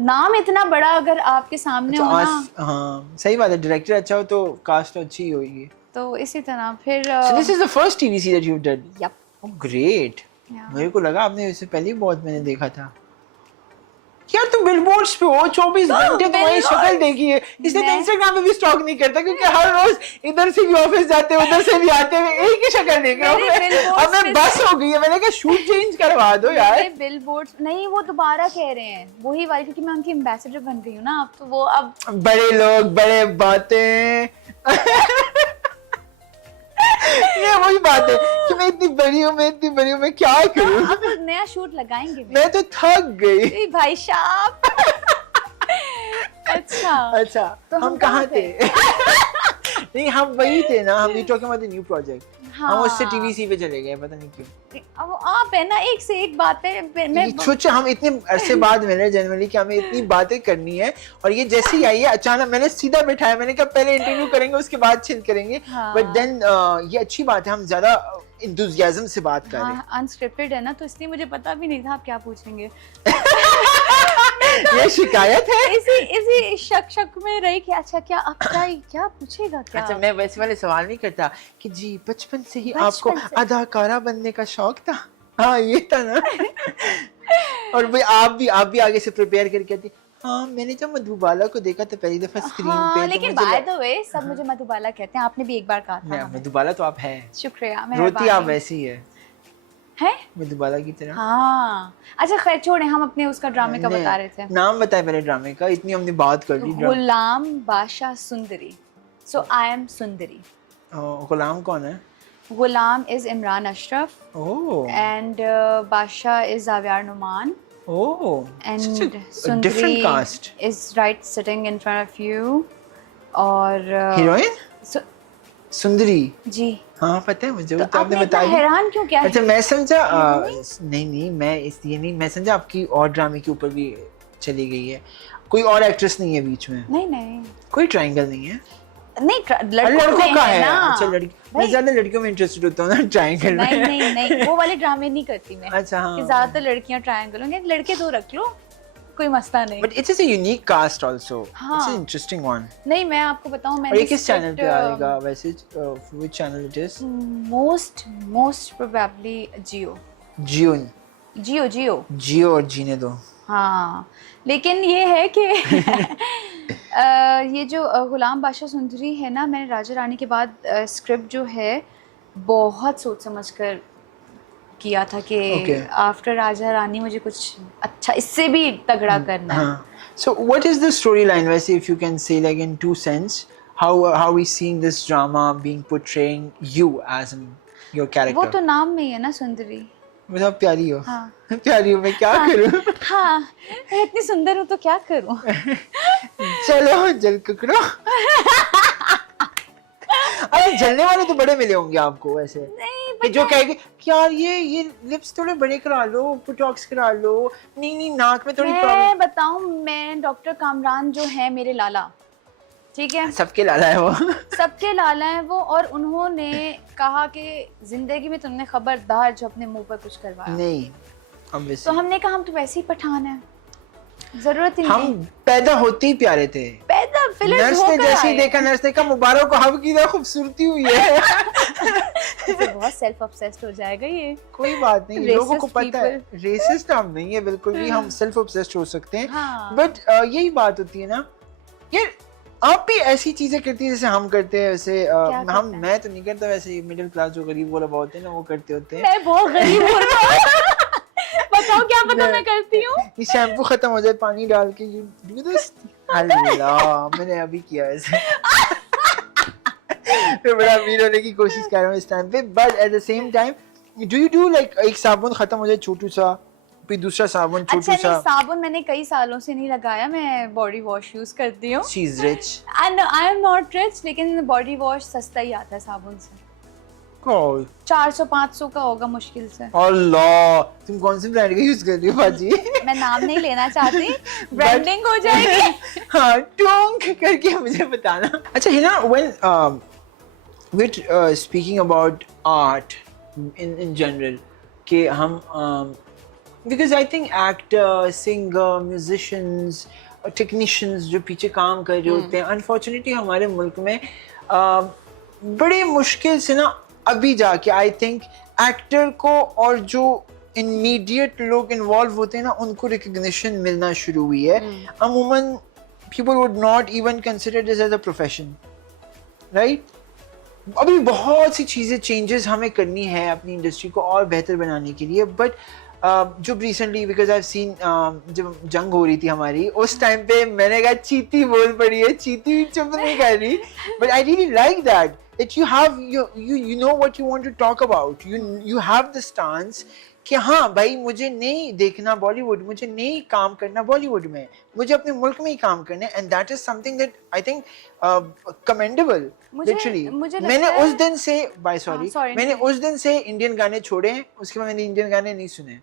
नाम इतना बड़ा अगर आपके सामने हो ना, हाँ सही बात है, डायरेक्टर अच्छा हो तो कास्ट तो अच्छी ही होगी। तो इसी तरह फिर So this is the first TV series that you've done? Yup Oh great. मेरे को लगा आपने इससे पहले ही बहुत मैंने देखा था। यार तुम बिलबोर्ड्स पे हो 24 घंटे, तुम्हारी शक्ल देखी है, इसलिए तो इंस्टाग्राम पे भी स्टॉक नहीं करता, क्योंकि हर रोज इधर से भी ऑफिस जाते हैं उधर से भी आते हैं, एक ही शक्ल देख रहा हूँ। अब मैं बस हो गई है, मैंने कहा शूट चेंज करवा दो यार। बिलबोर्ड्स नहीं, वो दोबारा कह रहे हैं वही वाली, क्योंकि मैं उनकी एम्बेसडर बन गई हूँ ना अब, तो वो अब बड़े लोग बड़े बातें ये वही बात है कि मैं इतनी बड़ी हूँ, मैं क्या करूँ। अब नया शूट लगाएंगे। मैं तो थक गई भाई साहब। अच्छा तो हम कहाँ थे? नहीं हम वही थे ना, हम talking about the new project. हम उससे टीवीसी पे चले गए, पता नहीं क्यों। अब आप है ना एक से एक बातें मैं सोचा हम इतने अरसे बाद मिले जनवरी कि हमें इतनी बातें करनी है, और ये जैसे ही आई है अचानक मैंने सीधा बिठाया, मैंने कहा पहले इंटरव्यू करेंगे उसके बाद चिल करेंगे। बट देन ये अच्छी बात है, हम ज्यादा इंथुसियाज्म से बात कर रहे हैं। अनस्क्रिप्टेड है ना, तो इसलिए मुझे पता भी नहीं था आप क्या पूछेंगे। ये शिकायत है? इसी शक में रही कि अच्छा क्या अब क्या पूछेगा क्या। अच्छा मैं वैसे वाले सवाल नहीं करता कि जी बचपन से ही आपको अदाकारा बनने का शौक था? हाँ ये था ना। और भाई आप भी आगे से प्रिपेयर करके आती, हाँ मैंने जब मधुबाला को देखा था पहली दफा स्क्रीन पे, लेकिन बाय द वे सब मुझे मधुबाला कहते हैं, आपने भी एक बार कहा था। मधुबाला तो आप है, शुक्रिया। रोती आप वैसी है मधुबाला की तरह। हाँ अच्छा खैर छोड़े, हम अपने उसका ड्रामे का बता रहे थे। नाम बताए पहले ड्रामे का, इतनी हमने बात कर ली। गुलाम बादशाह सुंदरी। सो आई एम सुंदरी। गुलाम कौन है? गुलाम इज इमरान अशरफ एंड बादशाह is Zaviyar Numan. and Sundari is right sitting in front of you। और हीरोइन सुंदरी जी हाँ पता है मुझे, तो आपने बताया। हैरान क्यों क्या? अच्छा मैं समझा नहीं मैं इसलिए नहीं, मैं समझा आपकी और ड्रामे के ऊपर भी चली गई है, कोई और एक्ट्रेस नहीं है बीच में? नहीं कोई ट्रायंगल नहीं है? नहीं लड़कों का है ना। अच्छा मैं ज्यादा लड़कियों में इंटरेस्टेड होता हूँ ना ट्रायंगल में। नहीं वो वाले ड्रामे नहीं करती मैं। अच्छा हाँ, ज्यादातर लड़कियां ट्रायंगल होंगे, लड़के दो रख लो कोई मसला नहीं। But it's a unique cast also, it's an interesting one. नहीं मैं आपको बताऊं, मैंने ये किस चैनल पे आएगा वैसे, which channel it is? Most probably Jio और जीने दो। हाँ लेकिन ये है कि ये जो गुलाम बादशाह सुंदरी है ना, मैंने राजा रानी के बाद स्क्रिप्ट जो है बहुत सोच समझ कर किया था कि आफ्टर राजा रानी मुझे कुछ अच्छा इससे भी तगड़ा करना है। So what is the storyline, वैसे if you can say like in two sense, how we seeing this drama being portraying you as in your character? वो तो नाम में ही है ना सुंदरी। मतलब प्यारी हो। हाँ। प्यारी हो, मैं क्या करूं? हाँ इतनी सुंदर हूँ तो क्या करूं? चलो जल कुकड़ो। अरे जलने वाले तो बड़े मिले होंगे आपको वैसे, कि जो कहेंगे कि यार ये लिप्स थोड़े बड़े करा लो, बोटॉक्स करा लो, नहीं नाक में थोड़ी प्रॉब्लम। मैं बताऊं, मैं डॉक्टर कामरान जो है मेरे लाला, ठीक है सबके लाला है वो और उन्होंने कहा कि जिंदगी में तुमने खबरदार जो अपने मुंह पर कुछ करवाया नहीं, तो हमने कहा हम तो वैसे ही पठान है, जरूरत ही नहीं। हम पैदा होते ही प्यारे थे, नर्स ने जैसे ही देखा, नर्स ने कहा मुबारक को हम की खूबसूरती हुई है। बहुत सेल्फ ऑब्सेस्ड हो जाएगा ये। कोई बात नहीं, लोगों को पता है रेसिस्ट हम नहीं है बिल्कुल भी, हम सेल्फ ऑब्सेस्ड हो सकते हैं। बट यही बात होती है ना, ये आप भी ऐसी चीजें करती है जैसे हम करते हैं वैसे मैं तो नहीं करता, वैसे मिडिल क्लास जो गरीब वाला होते हैं ना वो करते होते हैं। मैं बहुत गरीब हूँ। बताओ क्या पता मैं करती हूँ। ये शैम्पू खत्म हो जाए पानी डाल के अल्लाह मैंने अभी किया ऐसे। मैं बड़ा अमीर होने की कोशिश कर रहा हूँ इस टाइम पे, but at the same time do you do like एक साबुन खत्म हो जाए छोटू सा, फिर दूसरा साबुन छोटू सा? साबुन मैंने कई सालों से नहीं लगाया, मैं बॉडी वॉश यूज करती हूँ। She is rich and I am not rich, लेकिन बॉडी वॉश सस्ता ही आता है साबुन से। 400-500 का होगा मुश्किल से। अल्लाह तुम कौन से ब्रांड का यूज कर रही हो बाजी? मैं नाम नहीं लेना चाहती, ब्रांडिंग हो जाएगी। हाँ टोंक करके मुझे बताना। अच्छा Hina, when we're speaking about art in general, कि हम because I think actor, singer, musicians, technicians जो पीछे काम कर रहे होते हैं, अनफॉर्चुनेटली हमारे मुल्क में बड़े मुश्किल से ना अभी जाके आई थिंक एक्टर को और जो इमीडिएट लोग इन्वॉल्व होते हैं ना उनको रिकग्निशन मिलना शुरू हुई है. अमूमन people would not even consider this as a profession, right? अभी बहुत सी चीज़ें चेंजेस हमें करनी है अपनी इंडस्ट्री को और बेहतर बनाने के लिए, बट जो रिसेंटली बिकॉज आई सीन जब जंग हो रही थी हमारी उस टाइम पे मैंने कहा चीती बोल पड़ी है, चीती चुप नहीं कर रही, but I really like that that you have you know what you want to talk about, you have the stance कि हाँ भाई मुझे नहीं देखना बॉलीवुड, मुझे नहीं काम करना बॉलीवुड में, मुझे अपने मुल्क में ही काम करना है, and that is something that I think commendable. Literally मैंने उस दिन से मैंने उस दिन से इंडियन गाने छोड़े हैं, उसके बाद मैंने इंडियन गाने नहीं सुने.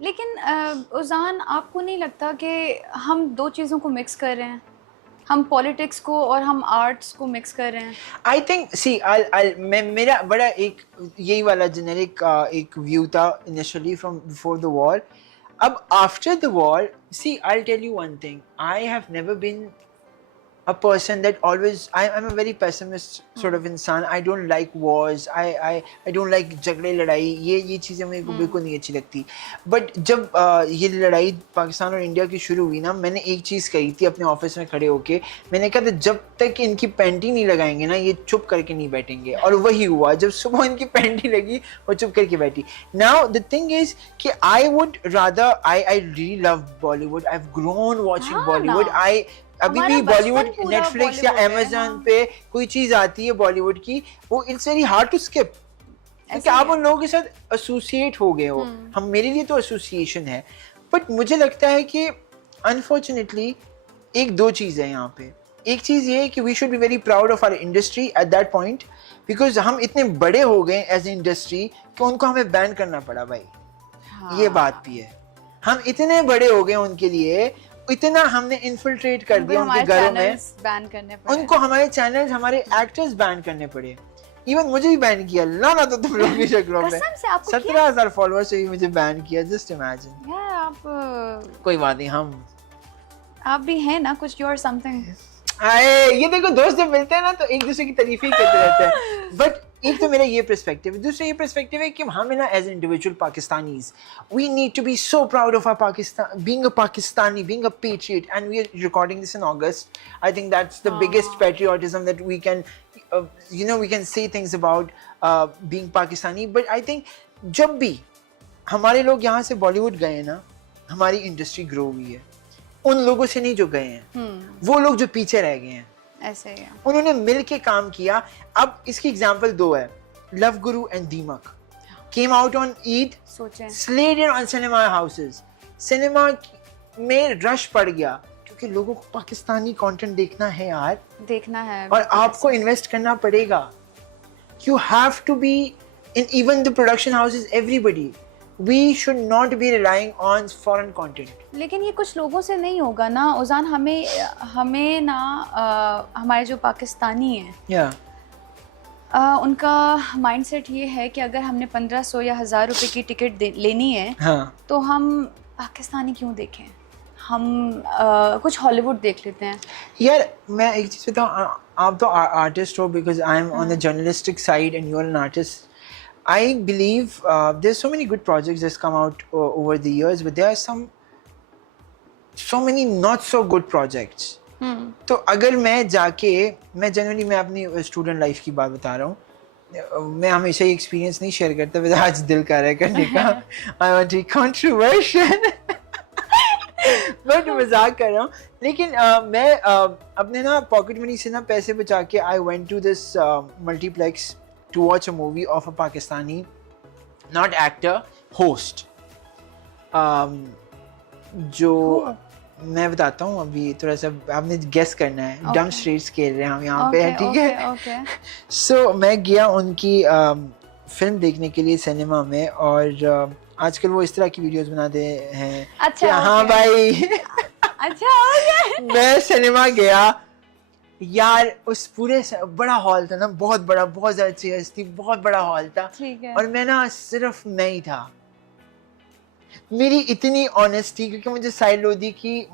लेकिन उजान आपको नहीं लगता कि हम दो चीज़ों को मिक्स कर रहे हैं, हम पॉलिटिक्स को और हम आर्ट्स को मिक्स कर रहे हैं? आई थिंक सी मेरा बड़ा एक यही वाला जेनेरिक एक व्यू था initially from before the war. अब after the war see I tell you one thing, I have never been a person that always I'm a very pessimist sort of इंसान. I don't like wars, I don't like झगड़े लड़ाई, ये चीज़ें मेरे को बिल्कुल नहीं अच्छी लगती. बट जब ये लड़ाई पाकिस्तान और इंडिया की शुरू हुई ना, मैंने एक चीज़ कही थी अपने ऑफिस में खड़े होके, मैंने कहा था जब तक इनकी पेंटी नहीं लगाएंगे ना ये चुप करके नहीं बैठेंगे, और वही हुआ. जब सुबह इनकी पेंटी लगी वो चुप करके बैठी. नाउ द थिंग इज कि I would rather I really love Bollywood, I have grown watching Bollywood. I अभी भी बॉलीवुड नेटफ्लिक्स या अमेज़न पे कोई चीज आती है बॉलीवुड की, वो it's very hard to skip, क्योंकि आप उन लोगों के साथ एसोसिएट हो गए हो. हम मेरे लिए तो एसोसिएशन है, बट मुझे लगता है कि अनफॉर्चुनेटली एक दो चीज़ है यहाँ पे. एक चीज़ ये है कि we should be very proud of our industry at that point, because हम इतने बड़े हो गए एज ए इंडस्ट्री कि उनको हमें बैन करना पड़ा भाई. ये बात भी है, हम इतने बड़े हो गए उनके लिए, इतना हमने इन्फिल्ट्रेट कर दिया उनके घरों में, बैन करने पड़े उनको हमारे चैनल्स, हमारे एक्टर्स बैन करने पड़े. इवन मुझे भी बैन किया. ना तो तुम लोग भी चक्रों में 17,000 फॉलोअर्स से भी मुझे बैन किया. Just imagine. आप कोई बात नहीं, आप भी हैं ना कुछ, यू आर समथिंग. आए ये देखो दोस्त जब मिलते हैं ना तो एक दूसरे की तारीफ ही करते रहते हैं. बट एक तो मेरा ये पर्सपेक्टिव है, दूसरा ये पर्सपेक्टिव है कि हम ना as individual Pakistanis we need to be so proud of our Pakistan, being a Pakistani, being a patriot, and we are recording this in August. I think that's the biggest patriotism that we can we can say things about being Pakistani. But I think जब भी हमारे लोग यहाँ से बॉलीवुड गए ना, हमारी industry grow हुई है. उन लोगों से नहीं जो गए हैं, वो लोग जो पीछे रह गए हैं, ऐसे ही उन्होंने मिल के काम किया. अब इसकी एग्जांपल दो है. लव गुरु एंड दीमक came out on Eid, slayed it on cinema houses. Cinema में रश पड़ गया क्योंकि लोगों को पाकिस्तानी कंटेंट देखना है यार, देखना है, और आपको इन्वेस्ट करना पड़ेगा. You have to be in even the production houses, everybody. We should not be relying on foreign content. लेकिन ये कुछ लोगों से नहीं होगा ना उजान. हमें ना हमारे जो पाकिस्तानी हैं, उनका माइंडसेट ये है कि अगर हमने 1500 या 1000 रुपए की टिकट लेनी है, तो हम पाकिस्तानी क्यों देखें, हम कुछ हॉलीवुड देख लेते हैं. यार मैं एक चीज़ बताऊँ, आप तो आर्टिस्ट हो, because I am on the journalistic side and you are an artist. I believe there's so many good projects that's come out over the years, but there are so many not so good projects. तो अगर मैं generally मैं अपनी student life की बात बता रहा हूँ, मैं हमेशा ये एक्सपीरियंस नहीं शेयर करता, बस आज दिल कर रहा है करने का. I want to be controversial. But मजाक कर रहा हूँ. लेकिन मैं अपने ना पॉकेट मनी से ना पैसे बचा के I went to this multiplex to watch a movie of a Pakistani, not actor, host. जो मैं बताता हूँ अभी, थोड़ा सा आपने गेस करना है. डम स्ट्रीट्स खेल रहे हैं हम यहाँ पे, ठीक है. सो मैं गया उनकी फिल्म देखने के लिए सिनेमा में, और आजकल वो इस तरह की वीडियोस बनाते हैं. अच्छा, हाँ भाई. अच्छा, मैं सिनेमा गया यार, उस पूरे बड़ा हॉल था ना, बहुत बड़ा, बहुत ज़्यादा चेयर्स थी, बहुत बड़ा हॉल था, और मैं ना सिर्फ मैं ही था. मेरी इतनी ऑनेस्टी, क्योंकि मुझे साइड लो दी कि